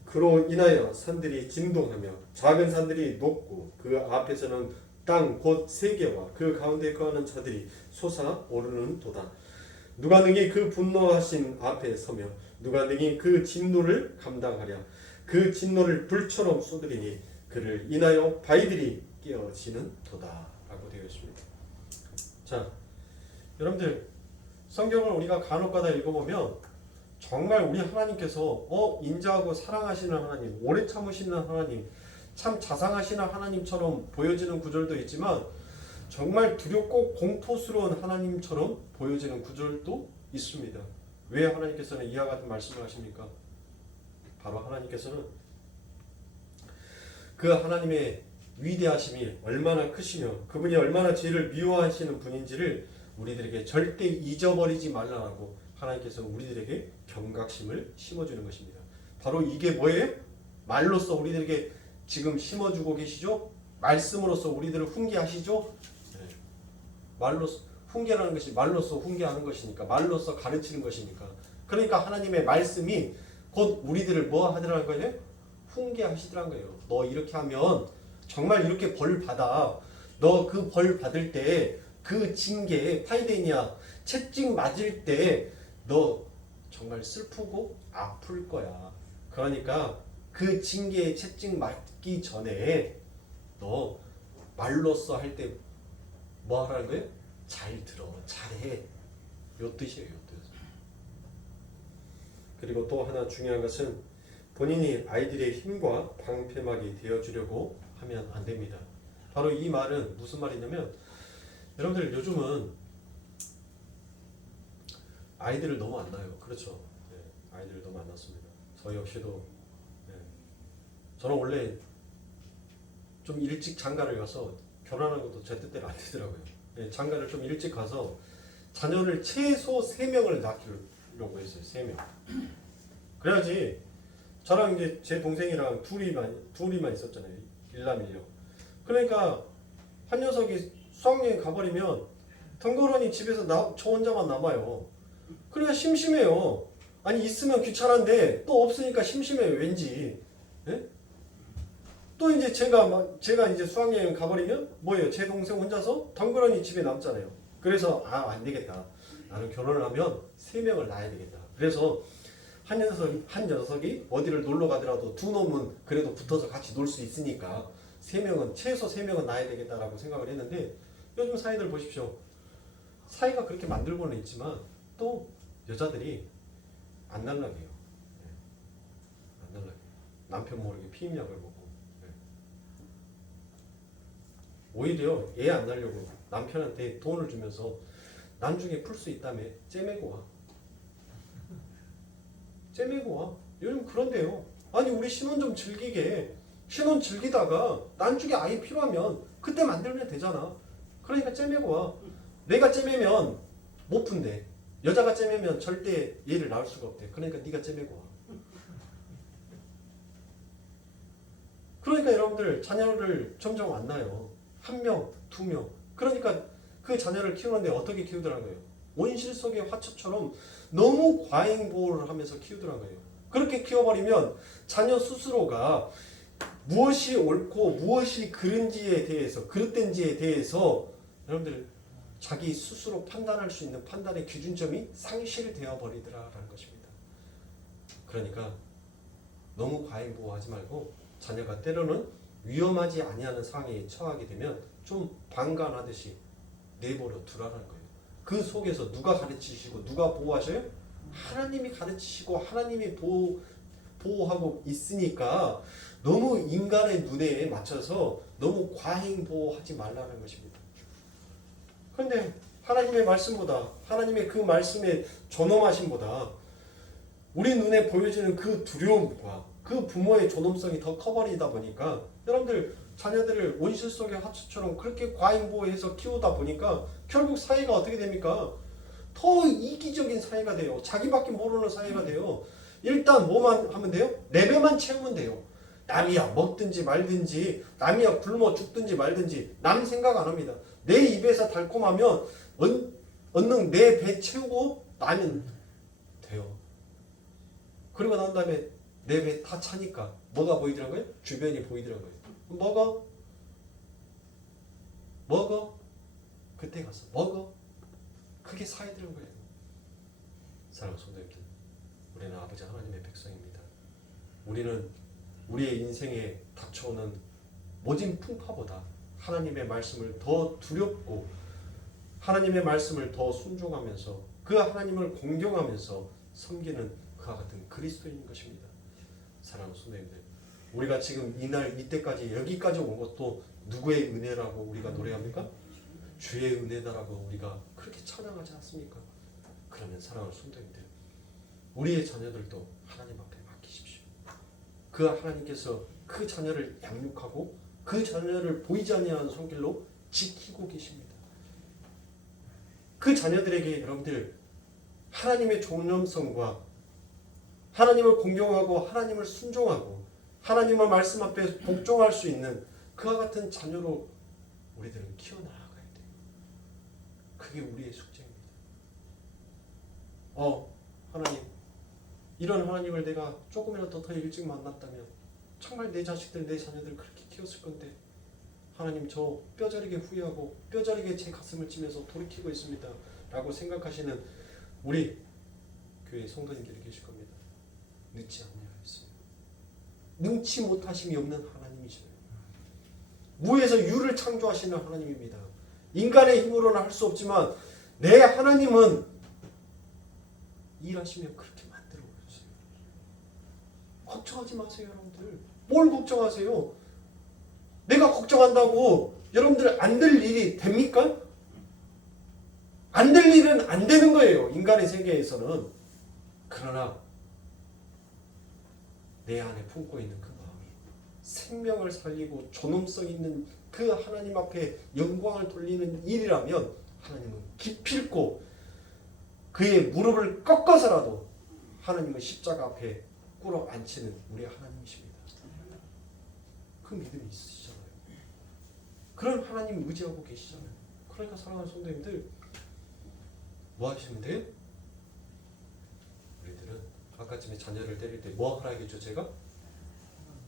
그로 인하여 산들이 진동하며 작은 산들이 녹고 그 앞에서는 땅 곧 세계와 그 가운데 거하는 자들이 솟아오르는 도다. 누가 능히 그 분노하신 앞에 서며 누가 능히 그 진노를 감당하랴. 그 진노를 불처럼 쏟으리니 그를 인하여 바위들이 깨어지는 도다 라고 되어 있습니다. 자, 여러분들 성경을 우리가 간혹가다 읽어보면 정말 우리 하나님께서 인자하고 사랑하시는 하나님, 오래 참으시는 하나님, 참 자상하시는 하나님처럼 보여지는 구절도 있지만 정말 두렵고 공포스러운 하나님처럼 보여지는 구절도 있습니다. 왜 하나님께서는 이와 같은 말씀을 하십니까? 바로 하나님께서는 그 하나님의 위대하심이 얼마나 크시며 그분이 얼마나 죄를 미워하시는 분인지를 우리들에게 절대 잊어버리지 말라고 하나님께서 우리들에게 경각심을 심어주는 것입니다. 바로 이게 뭐예요? 말로써 우리들에게 지금 심어주고 계시죠? 말씀으로써 우리들을 훈계하시죠? 네. 말로써 훈계라는 것이 말로써 훈계하는 것이니까 말로써 가르치는 것이니까 그러니까 하나님의 말씀이 곧 우리들을 뭐 하더라는 거예요? 훈계하시더란 거예요. 너 이렇게 하면 정말 이렇게 벌 받아. 너 그 벌 받을 때 그 징계에 파이데니아 채찍 맞을 때 너 정말 슬프고 아플 거야. 그러니까 그 징계에 채찍 맞기 전에 너 말로써 할 때 뭐 하라는 거예요? 잘 들어, 잘해. 요 뜻이에요, 요 뜻. 그리고 또 하나 중요한 것은 본인이 아이들의 힘과 방패막이 되어주려고 하면 안 됩니다. 바로 이 말은 무슨 말이냐면 여러분들 요즘은 아이들을 너무 안 낳아요. 그렇죠? 네, 아이들을 너무 안 낳습니다. 저 역시도 네. 저는 원래 좀 일찍 장가를 가서 결혼하는 것도 제 뜻대로 안 되더라고요. 네, 장가를 좀 일찍 가서 자녀를 최소 3명을 낳으려고 했어요. 3명. 그래야지 저랑 이제 제 동생이랑 둘이만 있었잖아요. 일남일녀. 그러니까 한 녀석이 수학여행 가버리면 덩그러니 집에서 저 혼자만 남아요. 그러니까 심심해요. 아니 있으면 귀찮은데 또 없으니까 심심해요. 왠지. 네? 또 이제 제가 이제 수학여행 가버리면 뭐예요? 제 동생 혼자서 덩그러니 집에 남잖아요. 그래서 안 되겠다. 나는 결혼을 하면 3명을 낳아야 되겠다. 그래서 한 녀석이 어디를 놀러 가더라도 두 놈은 그래도 붙어서 같이 놀 수 있으니까 최소 3명은 낳아야 되겠다라고 생각을 했는데 요즘 사이들 보십시오. 사이가 그렇게 만들고는 있지만 또 여자들이 안 날라게요. 안 날라게요. 남편 모르게 피임약을 먹고. 오히려 애 안 낳으려고 남편한테 돈을 주면서 나중에 풀 수 있다며 째매고 와. 째매고 와. 요즘 그런데요. 아니 우리 신혼 좀 즐기게. 신혼 즐기다가 나중에 아이 필요하면 그때 만들면 되잖아. 그러니까 째매고 와. 내가 째매면 못 푼대. 여자가 째매면 절대 얘를 낳을 수가 없대. 그러니까 네가 째매고 와. 그러니까 여러분들 자녀를 점점 안 낳아요. 1명, 2명. 그러니까 그 자녀를 키우는데 어떻게 키우더라고요. 온실 속의 화초처럼 너무 과잉보호를 하면서 키우더라고요. 그렇게 키워버리면 자녀 스스로가 무엇이 옳고 무엇이 그릇된지에 대해서 여러분들 자기 스스로 판단할 수 있는 판단의 기준점이 상실되어 버리더라라는 것입니다. 그러니까 너무 과잉보호하지 말고 자녀가 때로는 위험하지 아니하는 상황에 처하게 되면 좀 방관하듯이 내버려 두라는 거예요. 그 속에서 누가 가르치시고 누가 보호하셔요? 하나님이 가르치시고 하나님이 보호하고 있으니까 너무 인간의 눈에 맞춰서 너무 과잉 보호하지 말라는 것입니다. 그런데 하나님의 말씀보다 하나님의 그 말씀의 존엄하심보다 우리 눈에 보여지는 그 두려움과 그 부모의 존엄성이 더 커버리다 보니까 여러분들 자녀들을 온실 속의 화초처럼 그렇게 과잉보호해서 키우다 보니까 결국 사회가 어떻게 됩니까? 더 이기적인 사회가 돼요. 자기밖에 모르는 사회가 돼요. 일단 뭐만 하면 돼요? 내 배만 채우면 돼요. 남이야 먹든지 말든지 남이야 굶어 죽든지 말든지 남 생각 안 합니다. 내 입에서 달콤하면 얼른 내 배 채우고 나면 돼요. 그러고 난 다음에 내 배 다 차니까 뭐가 보이더라고요? 주변이 보이더라고요. 먹어. 그때 가서 먹어. 그게 사회되는 거예요. 사랑하는 성도님들, 우리는 아버지 하나님의 백성입니다. 우리는 우리의 인생에 닥쳐오는 모진 풍파보다 하나님의 말씀을 더 두렵고 하나님의 말씀을 더 순종하면서 그 하나님을 공경하면서 섬기는 그와 같은 그리스도인 것입니다. 사랑하는 성도님들, 우리가 지금 이날 이때까지 여기까지 온 것도 누구의 은혜라고 우리가 노래합니까? 주의 은혜다라고 우리가 그렇게 찬양하지 않습니까? 그러면 사랑하는 성도님들, 우리의 자녀들도 하나님 앞에 맡기십시오. 그 하나님께서 그 자녀를 양육하고 그 자녀를 보이지 아니하는 손길로 지키고 계십니다. 그 자녀들에게 여러분들 하나님의 존엄성과 하나님을 공경하고 하나님을 순종하고 하나님의 말씀 앞에 복종할 수 있는 그와 같은 자녀로 우리들은 키워나가야 돼요. 그게 우리의 숙제입니다. 하나님, 이런 하나님을 내가 조금이라도 더 일찍 만났다면 정말 내 자식들, 내 자녀들 그렇게 키웠을 건데 하나님, 저 뼈저리게 후회하고 뼈저리게 제 가슴을 찌면서 돌이키고 있습니다 라고 생각하시는 우리 교회 성도님들이 계실 겁니다. 늦지 아니하였습니다. 능치 못하심이 없는 하나님이시네요. 무에서 유를 창조하시는 하나님입니다. 인간의 힘으로는 할 수 없지만 내 하나님은 일하시면 그렇게 만들어 버렸어요. 걱정하지 마세요, 여러분들. 뭘 걱정하세요? 내가 걱정한다고 여러분들 안 될 일이 됩니까? 안 될 일은 안 되는 거예요, 인간의 세계에서는. 그러나 내 안에 품고 있는 그 마음이 생명을 살리고 존엄성 있는 그 하나님 앞에 영광을 돌리는 일이라면 하나님은 기필코 그의 무릎을 꺾어서라도 하나님은 십자가 앞에 꿇어 앉히는 우리 하나님이십니다. 그 믿음이 있으시잖아요. 그런 하나님 의지하고 계시잖아요. 그러니까 사랑하는 성도님들, 뭐 하시면 돼요? 우리들은 아까쯤에 자녀를 때릴 때 뭐 하라 했죠? 제가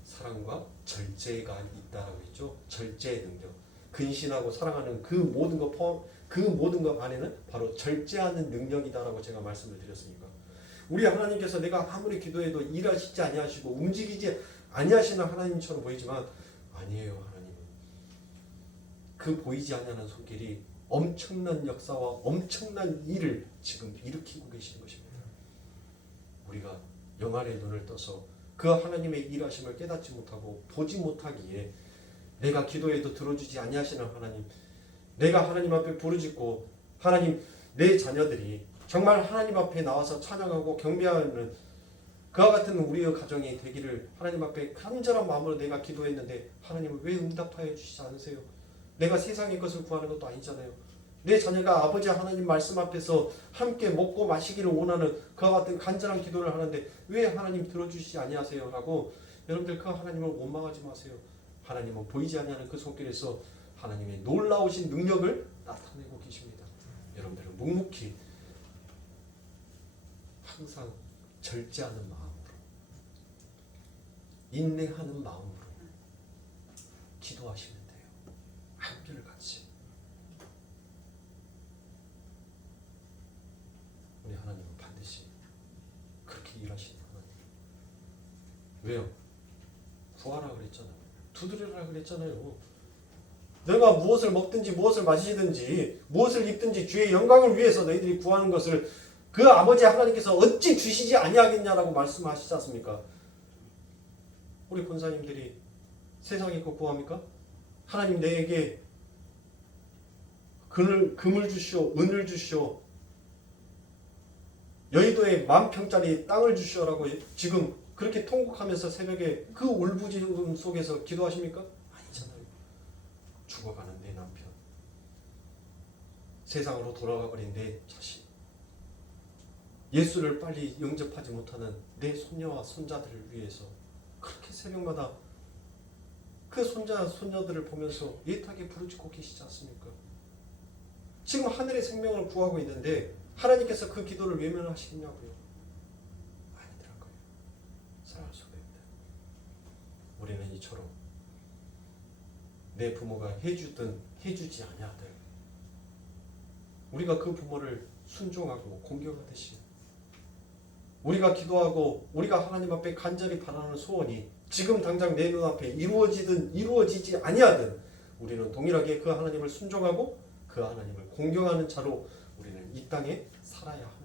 사랑과 절제가 있다라고 했죠. 절제의 능력. 근신하고 사랑하는 그 모든 것 포함, 그 모든 것 안에는 바로 절제하는 능력이다라고 제가 말씀을 드렸으니까. 우리 하나님께서 내가 아무리 기도해도 일하시지 아니하시고 움직이지 아니하시는 하나님처럼 보이지만 아니에요. 하나님은 그 보이지 않는 손길이 엄청난 역사와 엄청난 일을 지금 일으키고 계시는 것입니다. 우리가 영안의 눈을 떠서 그 하나님의 일하심을 깨닫지 못하고 보지 못하기에 내가 기도해도 들어주지 아니하시는 하나님, 내가 하나님 앞에 부르짖고 하나님 내 자녀들이 정말 하나님 앞에 나와서 찬양하고 경배하는 그와 같은 우리의 가정이 되기를 하나님 앞에 간절한 마음으로 내가 기도했는데 하나님은 왜 응답하여 주시지 않으세요? 내가 세상의 것을 구하는 것도 아니잖아요. 내 자녀가 아버지 하나님 말씀 앞에서 함께 먹고 마시기를 원하는 그와 같은 간절한 기도를 하는데 왜 하나님 들어주시지 아니하세요? 라고 여러분들 그 하나님을 원망하지 마세요. 하나님은 보이지 않는 그 손길에서 하나님의 놀라우신 능력을 나타내고 계십니다. 여러분들은 묵묵히 항상 절제하는 마음으로 인내하는 마음으로 기도하시면 돼요. 한결같이 우리 하나님은 반드시 그렇게 일하시는 하나님. 왜요? 구하라 그랬잖아요. 두드리라 그랬잖아요. 내가 무엇을 먹든지 무엇을 마시든지 무엇을 입든지 주의 영광을 위해서 너희들이 구하는 것을 그 아버지 하나님께서 어찌 주시지 아니하겠냐라고 말씀하시지 않습니까? 우리 권사님들이 세상에 거 구합니까? 하나님 내게 금을 주시오, 은을 주시오, 여의도에 10,000평짜리 땅을 주시오라고 지금 그렇게 통곡하면서 새벽에 그 울부짖음 속에서 기도하십니까? 아니잖아요. 죽어가는 내 남편, 세상으로 돌아가 버린 내 자식, 예수를 빨리 영접하지 못하는 내 손녀와 손자들을 위해서 그렇게 새벽마다 그 손자, 손녀들을 보면서 애타게 부르짖고 계시지 않습니까? 지금 하늘의 생명을 구하고 있는데 하나님께서 그 기도를 외면하시겠냐고요? 아니더라고요. 사랑할 수가 있다. 우리는 이처럼 내 부모가 해주든 해주지 아니하든 우리가 그 부모를 순종하고 공경하듯이 우리가 기도하고 우리가 하나님 앞에 간절히 바라는 소원이 지금 당장 내 눈앞에 이루어지든 이루어지지 아니하든 우리는 동일하게 그 하나님을 순종하고 그 하나님을 공경하는 자로 우리는 이 땅에 살아야 합니다.